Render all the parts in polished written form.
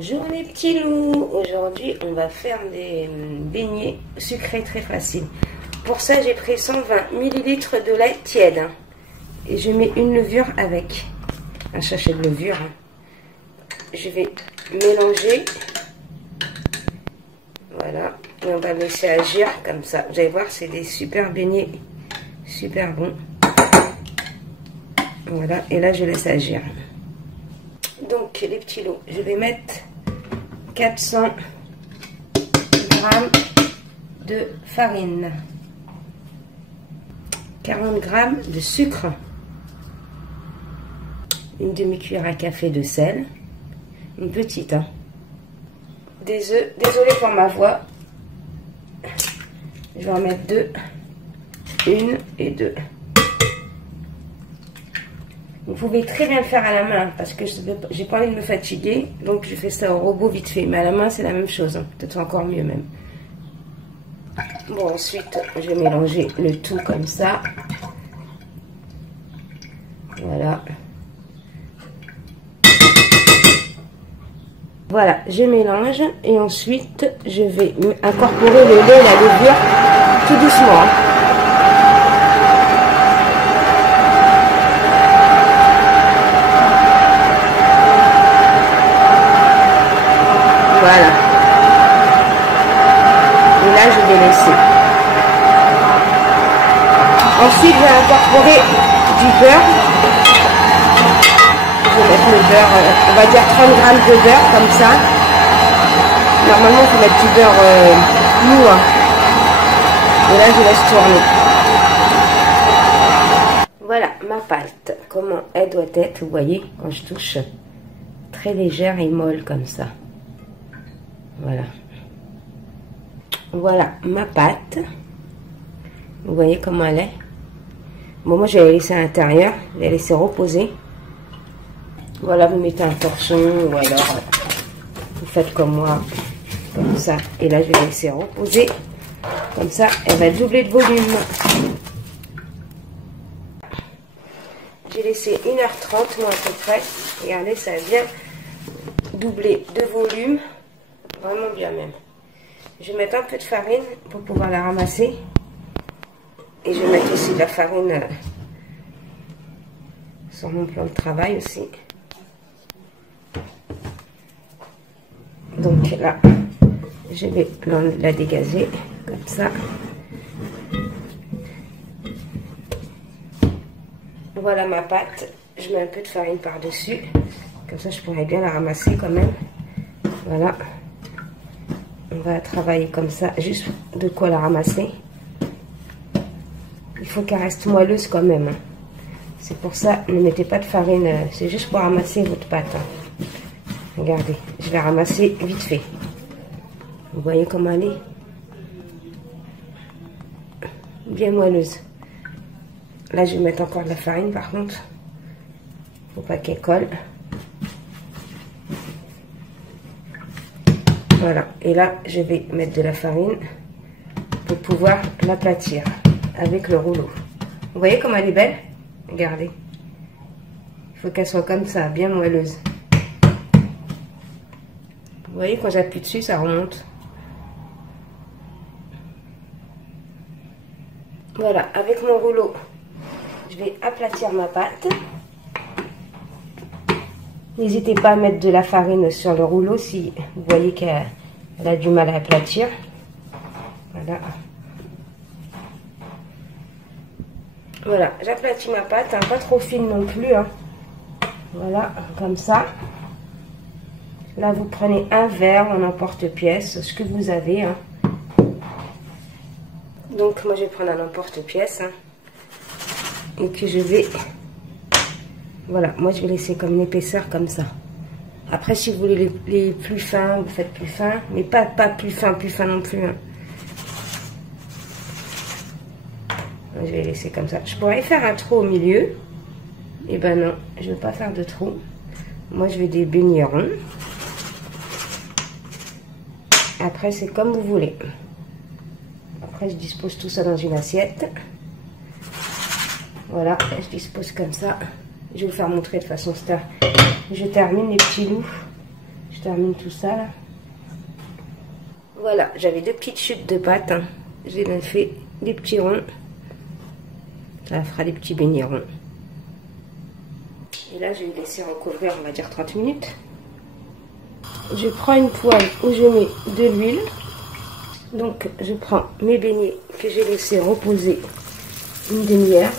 Bonjour les petits loups. Aujourd'hui on va faire des beignets sucrés très faciles. Pour ça j'ai pris 120 ml de lait tiède et je mets une levure avec un sachet de levure. Je vais mélanger, voilà, et on va laisser agir comme ça. Vous allez voir, c'est des super beignets, super bons. Voilà, et là je laisse agir. Donc les petits lots, je vais mettre 400 g de farine, 40 g de sucre, une demi-cuillère à café de sel, une petite, hein. Des œufs, désolé pour ma voix, je vais en mettre deux, une et deux. Vous pouvez très bien le faire à la main parce que j'ai pas envie de me fatiguer, donc je fais ça au robot vite fait, mais à la main c'est la même chose, hein. Peut-être encore mieux même. Bon, ensuite je vais mélanger le tout comme ça, voilà. Voilà, je mélange et ensuite je vais incorporer le lait et la levure tout doucement. Voilà. Et là, je vais laisser. Ensuite, je vais incorporer du beurre. Je vais mettre le beurre, on va dire 30 g de beurre, comme ça. Normalement, il faut mettre du beurre mou. Hein. Et là, je laisse tourner. Voilà, ma pâte. Comment elle doit être, vous voyez, quand je touche. Très légère et molle, comme ça. Voilà. Voilà ma pâte. Vous voyez comment elle est. Bon, moi je vais la laisser à l'intérieur. Je vais la laisser reposer. Voilà, vous mettez un torchon ou alors vous faites comme moi. Comme ça. Et là je vais la laisser reposer. Comme ça, elle va doubler de volume. J'ai laissé 1h30 moi à peu près. Regardez, ça a bien doublé de volume. Vraiment bien même. Je vais mettre un peu de farine pour pouvoir la ramasser. Et je vais mettre aussi de la farine sur mon plan de travail aussi. Donc là, je vais la dégazer comme ça. Voilà ma pâte. Je mets un peu de farine par-dessus. Comme ça, je pourrais bien la ramasser quand même. Voilà. On va travailler comme ça, juste de quoi la ramasser. Il faut qu'elle reste moelleuse quand même. Hein. C'est pour ça, ne mettez pas de farine, c'est juste pour ramasser votre pâte. Hein. Regardez, je vais ramasser vite fait. Vous voyez comment elle est? Bien moelleuse. Là, je vais mettre encore de la farine par contre. Faut pas qu'elle colle. Voilà, et là je vais mettre de la farine pour pouvoir l'aplatir avec le rouleau. Vous voyez comme elle est belle? Regardez. Il faut qu'elle soit comme ça, bien moelleuse. Vous voyez, quand j'appuie dessus, ça remonte. Voilà, avec mon rouleau, je vais aplatir ma pâte. N'hésitez pas à mettre de la farine sur le rouleau si vous voyez qu'elle a du mal à aplatir. Voilà. Voilà, j'aplatis ma pâte, hein, pas trop fine non plus. Hein. Voilà, comme ça. Là, vous prenez un verre en emporte-pièce, ce que vous avez. Hein. Donc, moi, je vais prendre un emporte-pièce. Hein, et que je vais... Voilà, moi je vais laisser comme une épaisseur comme ça. Après, si vous voulez les plus fins, vous faites plus fin, mais pas plus fin non plus. Hein. Je vais laisser comme ça. Je pourrais faire un trou au milieu. Et ben non, je ne veux pas faire de trou. Moi, je veux des beignets ronds. Après, c'est comme vous voulez. Après, je dispose tout ça dans une assiette. Voilà, je dispose comme ça. Je vais vous faire montrer de façon star. Je termine les petits loups. Je Je termine tout ça là. Voilà, j'avais 2 petites chutes de pâte. Hein. J'ai fait des petits ronds. Ça fera des petits beignets ronds. Et là, je vais laisser recouvrir, on va dire 30 minutes. Je prends une poêle où je mets de l'huile. Donc, je prends mes beignets que j'ai laissés reposer une demi-heure.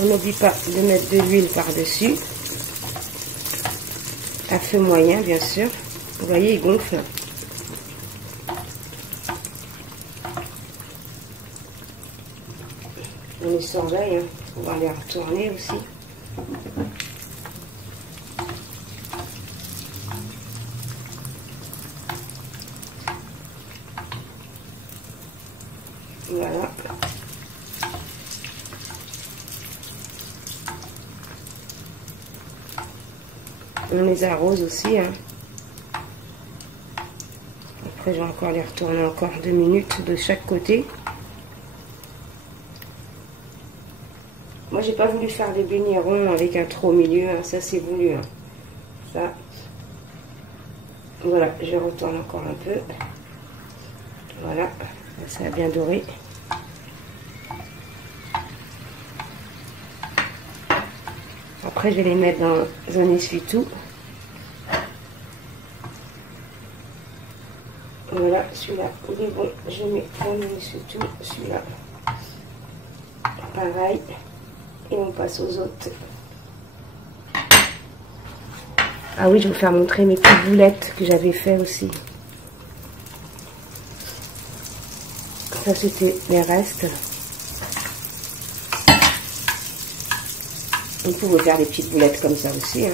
On n'oublie pas de mettre de l'huile par-dessus. À feu moyen, bien sûr. Vous voyez, il gonfle. On les surveille, hein. On va les retourner aussi. Voilà. On les arrose aussi. Hein. Après, je vais encore les retourner encore 2 minutes de chaque côté. Moi, j'ai pas voulu faire des beignets ronds avec un trou au milieu. Hein. Ça, c'est voulu. Hein. Ça. Voilà, je retourne encore un peu. Voilà, ça a bien doré. Après, je vais les mettre dans un essuie-tout. Voilà, celui-là, il est bon. Je mets dans mon essuie-tout, celui-là. Pareil. Et on passe aux autres. Ah oui, je vais vous faire montrer mes petites boulettes que j'avais fait aussi. Ça, c'était les restes. On peut vous faire des petites boulettes comme ça aussi. Hein.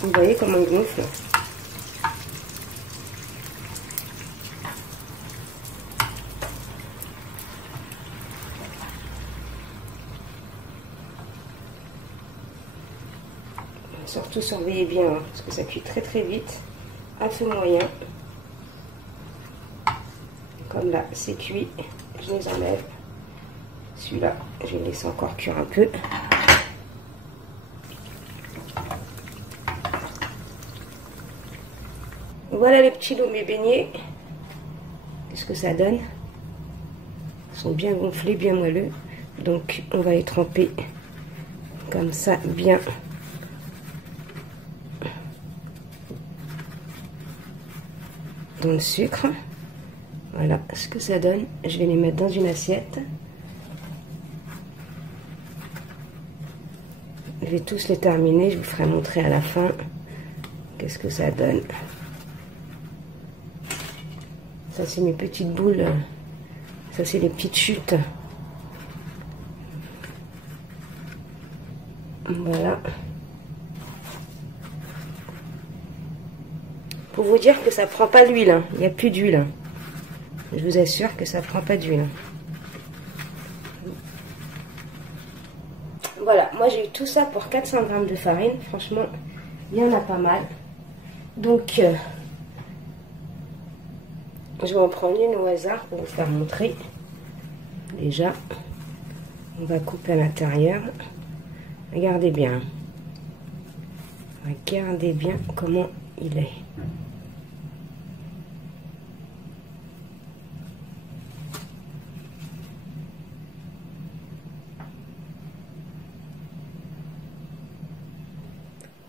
Vous voyez comment il gonfle. Surtout surveillez bien, hein, parce que ça cuit très très vite, à feu moyen. Comme là, c'est cuit, je les enlève. Celui-là, je vais le laisser encore cuire un peu. Voilà les petits lots, mes beignets. Qu'est-ce que ça donne? Ils sont bien gonflés, bien moelleux. Donc, on va les tremper comme ça, bien. Dans le sucre. Voilà ce que ça donne. Je vais les mettre dans une assiette. Je vais tous les terminer. Je vous ferai montrer à la fin qu'est-ce que ça donne. Ça, c'est mes petites boules. Ça, c'est les petites chutes. Voilà. Pour vous dire que ça prend pas l'huile. Hein. Il n'y a plus d'huile. Hein. Je vous assure que ça prend pas d'huile. Hein. Voilà. Moi, j'ai eu tout ça pour 400 grammes de farine. Franchement, il y en a pas mal. Donc, je vais en prendre une au hasard pour vous faire montrer. Déjà, on va couper à l'intérieur. Regardez bien. Regardez bien comment il est.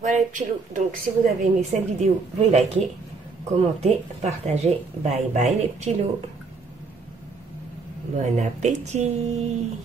Voilà les petits loups. Donc si vous avez aimé cette vidéo, veuillez liker, commenter, partager. Bye bye les petits loups. Bon appétit.